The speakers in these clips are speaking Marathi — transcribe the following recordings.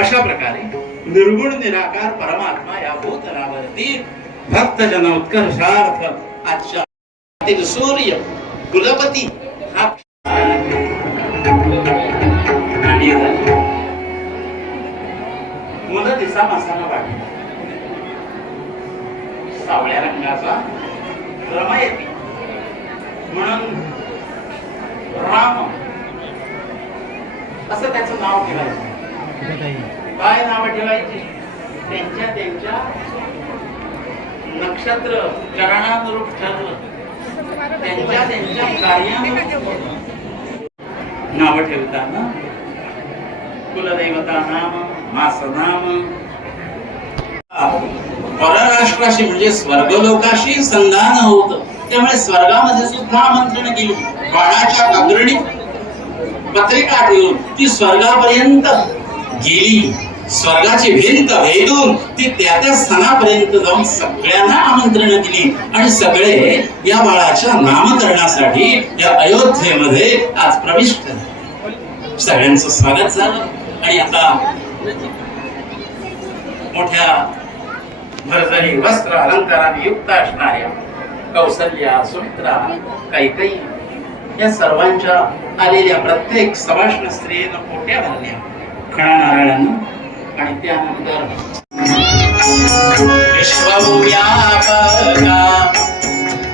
अशा प्रकारे निर्गुण निराकार परमात्मा या भूतलावरती भक्तजन उत्कर्षार्थ आजच्या सूर्य कुलपती हा मुलं दिसा मासाला वाटली सावळ्या रंगाचा रमा येते. म्हणून राम असं त्याचं नाव ठेवायचं. काय नाव ठेवायची? त्यांच्या त्यांच्या नक्षत्र चरणानुरूप ठरलं. त्यांच्या त्यांच्या कार्यानुरूप नाव ठेवताना. कुलदैवता नाम मास नाम. परराष्ट्राशी म्हणजे स्वर्गलोकाशी संधान होत. त्यामुळे स्वर्गामध्ये सुद्धा आमंत्रण केली. बाळाच्या अग्रणी पत्रिका ठेवून ती स्वर्गापर्यंत गेली. स्वर्गाची भिंत भेदून ती त्या त्या सणापर्यंत जाऊन सगळ्यांना आमंत्रण दिली. आणि सगळे या बाळाच्या नामकरणासाठी या अयोध्येमध्ये आज प्रविष्ट सगळ्यांचं स्वागत झालं. आणि आता मोठ्या भरजरी वस्त्र अलंकाराने युक्त असणाऱ्या कौसल्या सुमित्रा कैकई या सर्वांच्या आलेल्या प्रत्येक सवाष्ण स्त्रियेनं मोठ्या भरल्या. खणा नारळानं आणि त्यानंतर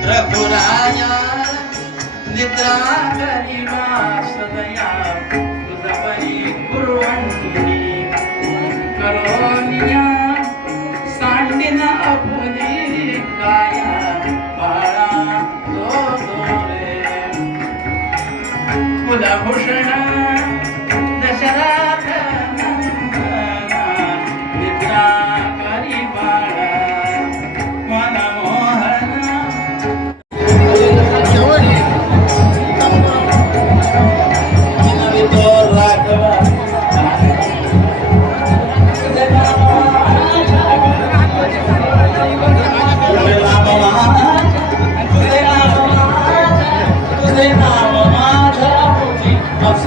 रघुराया निद्रा सदया तुझपरी कुर्वन्ती करोनिया सांडिन अपुनी काया बाळा तो दोरे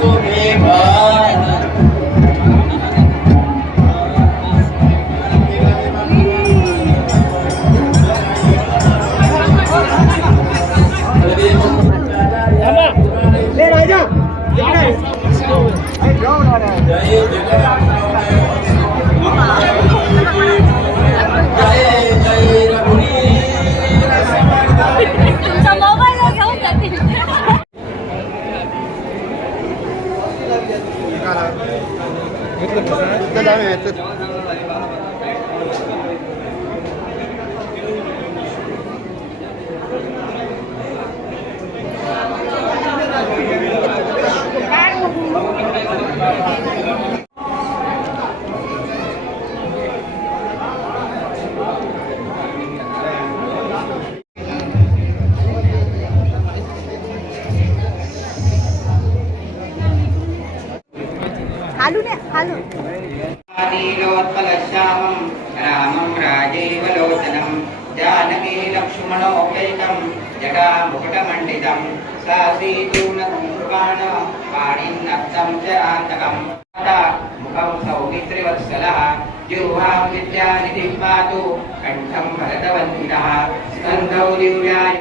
तुझे नाम 这个主持，या, खालून नीलोत्पलश्यामं रामं राजीवलोचनं जानकी लक्ष्मणोपैकं जटामुकुटमण्डितं सा श्रीचूर्णसंस्कृपाण पाणिन्नक्तं चरान्तकं तदा मुखं सौमित्रिवत्सलः जिह्वां विद्यानिधिं पातु कण्ठं भरतवन्दिनः स्कन्धौ दिव्याय